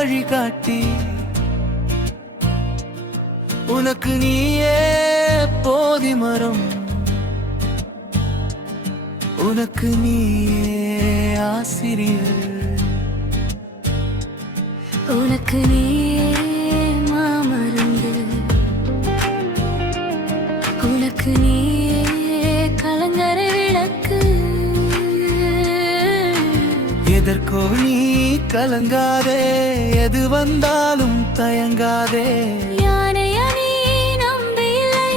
வழிகாட்டி உனக்கு நீயே போதி மரம் உனக்கு நீயே ஆசிரியர் உனக்கு நீயே மாமருந்து உனக்கு நீயே கலங்கரை விளக்கு எதற்கோ நீ கலங்காதே எது வந்தாலும் தயங்காதே யானையா நீ நம்பில்லை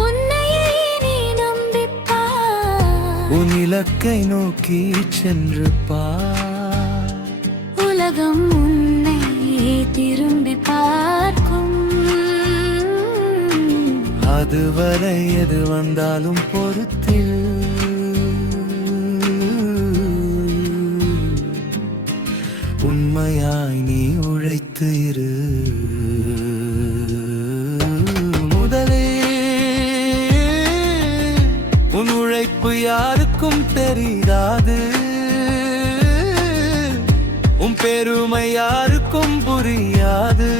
உன்னையே நீ நம்பிப்பார் உன் இலக்கை நோக்கி சென்று பார் உலகம் உன்னை திரும்பி பார்க்கும் அதுவரை எது வந்தாலும் பொறுத்தில் உண்மையாய் நீ உழைத்து இரு முதலே உன் உழைப்பு யாருக்கும் தெரியாது உன் பெருமை யாருக்கும் புரியாது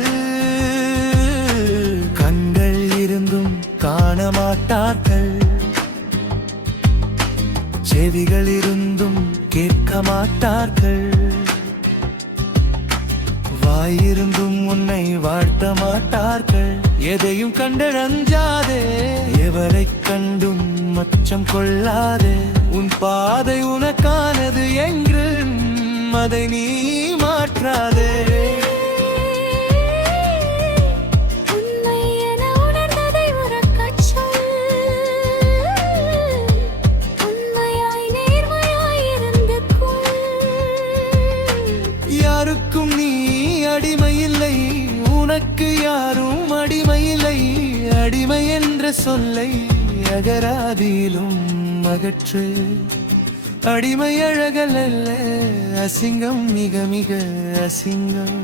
கண்கள் இருந்தும் காண மாட்டார்கள் செவிகள் இருந்தும் கேட்க மாட்டார்கள் வாயிருந்தும் உன்னை வாழ்த்த மாட்டார்கள் எதையும் கண்டறிஞ்சாதே எவரை கண்டும் மச்சம் கொள்ளாதே உன் பாதை உனக்கானது என்று அதை நீ மாற்றாதே யாருக்கும் நீ அடிமையில்லை உனக்கு யாரும் அடிமையில்லை அடிமை என்ற சொல்லை அகராதியிலும் அகற்று அடிமை அழகல் அல்ல அசிங்கம் மிக மிக அசிங்கம்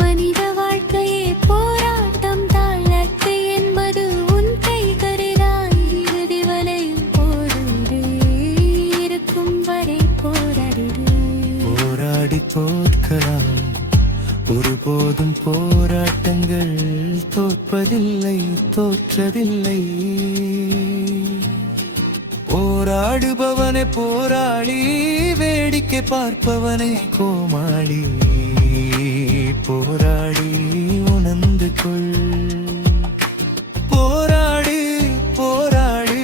மனித வாழ்க்கையே போராட்டம் தாழ்த்து என்பது உன் கைகளிலாய் இறுதி வலையில் போராடு இருக்கும் வரை போராடு போராடி தோற்கலாம் ஒருபோதும் போராட்டங்கள் தோற்பதில்லை தோற்றதில்லை போராடுபவனே போராளி வேடிக்கை பார்ப்பவனே கோமாளி போராடி உணர்ந்து கொள் போராடு போராடு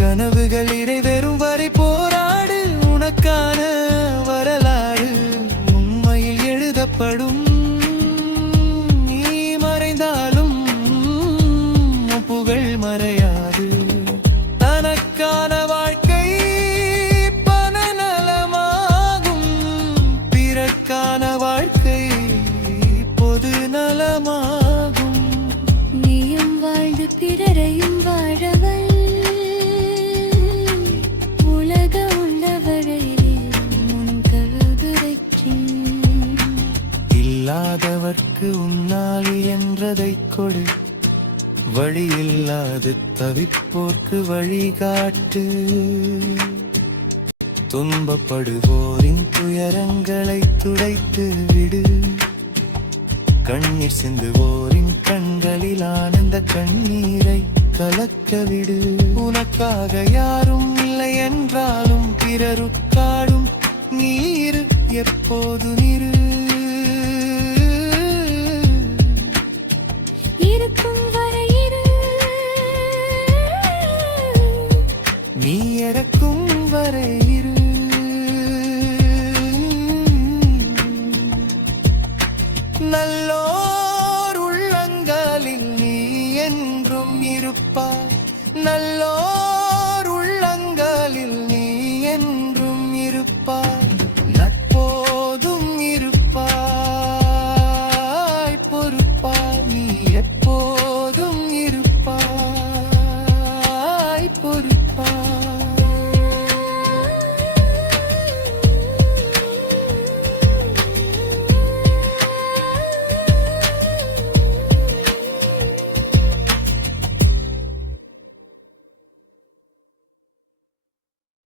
கனவுகள் நிறைவேறும் வரை போராடு உனக்கான வரலாறு உண்மையில் எழுதப்படும் நீ மறைந்தாலும் புகழ் மறையாது தனக்கான வாழ்க்கை பணநலமாகும் பிறக்கான வாழ்க்கை பொது நலமாகும் நீயும் வாழ்ந்து பிறரையும் வாழவள் உலக உள்ளவரை இல்லாதவர்க்கு உன்னால் என்றதை கொடு வழி இல்லாது தவிப்போர்க்கு வழிகாட்டு துன்பப்படுவோரின் துயரங்களை துடைத்து விடு கண்ணீர் சிந்துவோரின் கண்களில் ஆனந்த கண்ணீரை கலக்க விடு உனக்காக யாரும் இல்லை என்றாலும் பிறருக்காடும் நீர் எப்போது நிறு இருக்கும் வரை இரு நீ இறக்கும் வரை இரு நல்லோர் உள்ளங்களில் நீ என்றும் இருப்பாய் நல்லோர்